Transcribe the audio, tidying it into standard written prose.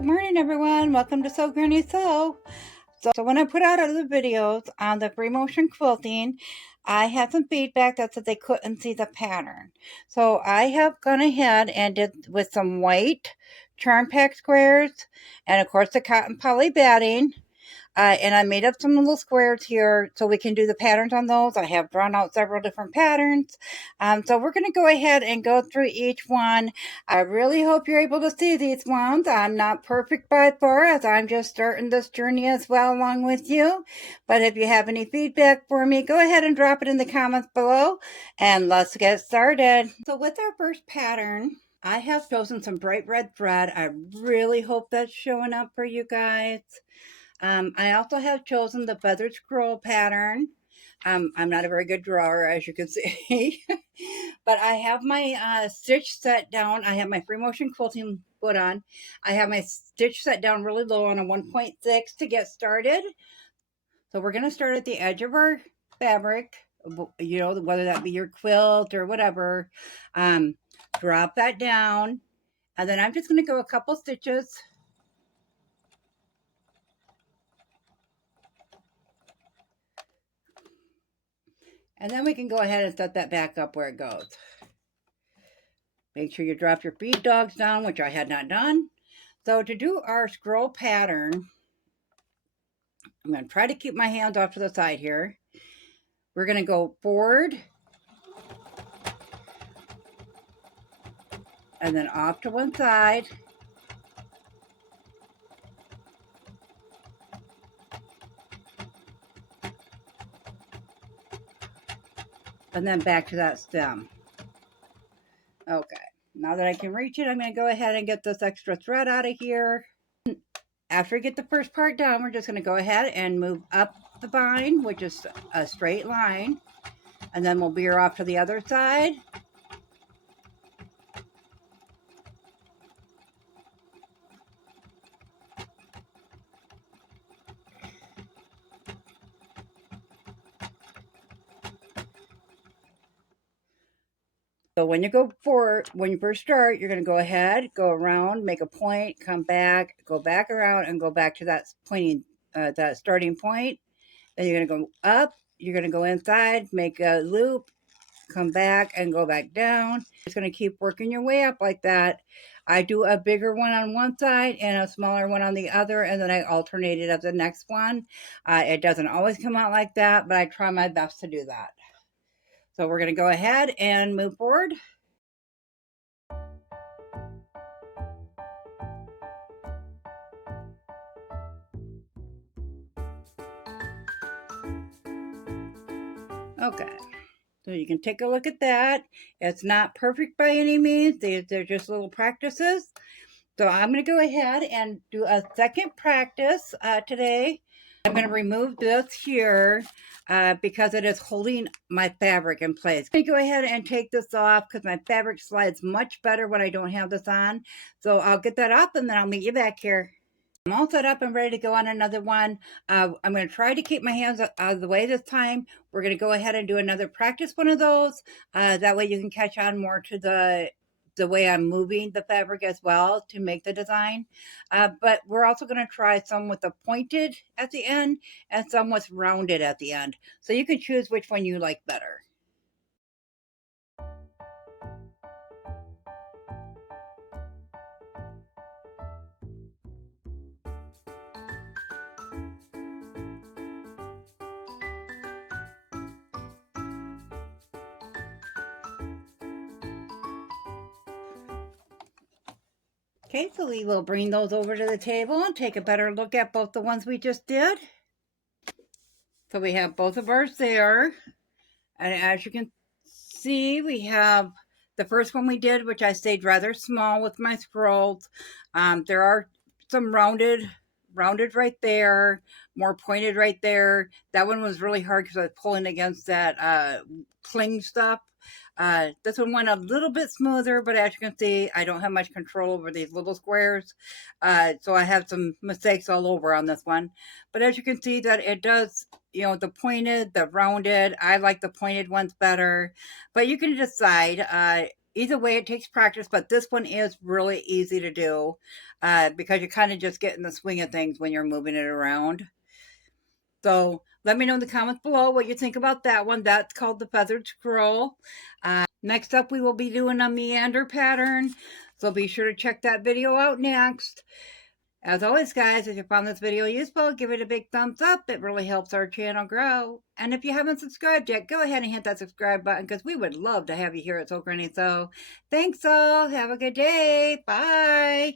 Good morning, everyone. Welcome to Sew Granny Sew. So when I put out other videos on the free motion quilting, I had some feedback that said they couldn't see the pattern. So I have gone ahead and did with some white charm pack squares and of course the cotton poly batting. And I made up some little squares here so we can do the patterns on those. I have drawn out several different patterns. So we're going to go ahead and go through each one. I really hope you're able to see these ones. I'm not perfect by far, as I'm just starting this journey as well along with you. But if you have any feedback for me, go ahead and drop it in the comments below. And let's get started. So with our first pattern, I have chosen some bright red thread. I really hope that's showing up for you guys. I also have chosen the feathered scroll pattern. I'm not a very good drawer, as you can see, but I have my stitch set down. I have my free motion quilting foot on. I have my stitch set down really low on a 1.6 to get started. So we're going to start at the edge of our fabric, you know, whether that be your quilt or whatever. Drop that down, and then I'm just going to go a couple stitches. And then we can go ahead and set that back up where it goes. Make sure you drop your feed dogs down, which I had not done. So to do our scroll pattern, I'm going to try to keep my hands off to the side here. We're going to go forward and then off to one side. And then back to that stem. Okay, now that I can reach it, I'm going to go ahead and get this extra thread out of here. After we get the first part done, we're just going to go ahead and move up the vine, which is a straight line. And then we'll veer off to the other side. So when you go forward, when you first start, you're going to go ahead, go around, make a point, come back, go back around, and go back to that pointing, that starting point. Then you're going to go up, you're going to go inside, make a loop, come back, and go back down. It's going to keep working your way up like that. I do a bigger one on one side and a smaller one on the other, and then I alternate it at the next one. It doesn't always come out like that, but I try my best to do that. So we're going to go ahead and move forward. Okay, so you can take a look at that. It's not perfect by any means. They're just little practices. So I'm going to go ahead and do a second practice today. I'm going to remove this here because it is holding my fabric in place. I'm going to go ahead and take this off because my fabric slides much better when I don't have this on. So I'll get that up and then I'll meet you back here. I'm all set up and ready to go on another one. I'm going to try to keep my hands out of the way this time. We're going to go ahead and do another practice one of those. That way you can catch on more to the way I'm moving the fabric as well to make the design. But we're also going to try some with the pointed at the end and some with rounded at the end. So you can choose which one you like better. Okay, so we will bring those over to the table and take a better look at both the ones we just did. So we have both of ours there. And as you can see, we have the first one we did, which I stayed rather small with my scrolls. There are some rounded right there, more pointed right there. That one was really hard because I was pulling against that cling stuff. This one went a little bit smoother, but as you can see, I don't have much control over these little squares. So I have some mistakes all over on this one. But as you can see that it does, you know, the pointed, the rounded, I like the pointed ones better. But you can decide. Either way, it takes practice, but this one is really easy to do because you kind of just get in the swing of things when you're moving it around. So let me know in the comments below what you think about that one. That's called the Feathered Scroll. Next up, we will be doing a meander pattern. So be sure to check that video out next. As always, guys, if you found this video useful, give it a big thumbs up. It really helps our channel grow. And if you haven't subscribed yet, go ahead and hit that subscribe button because we would love to have you here at Sew Granny Sew. Thanks all. Have a good day. Bye.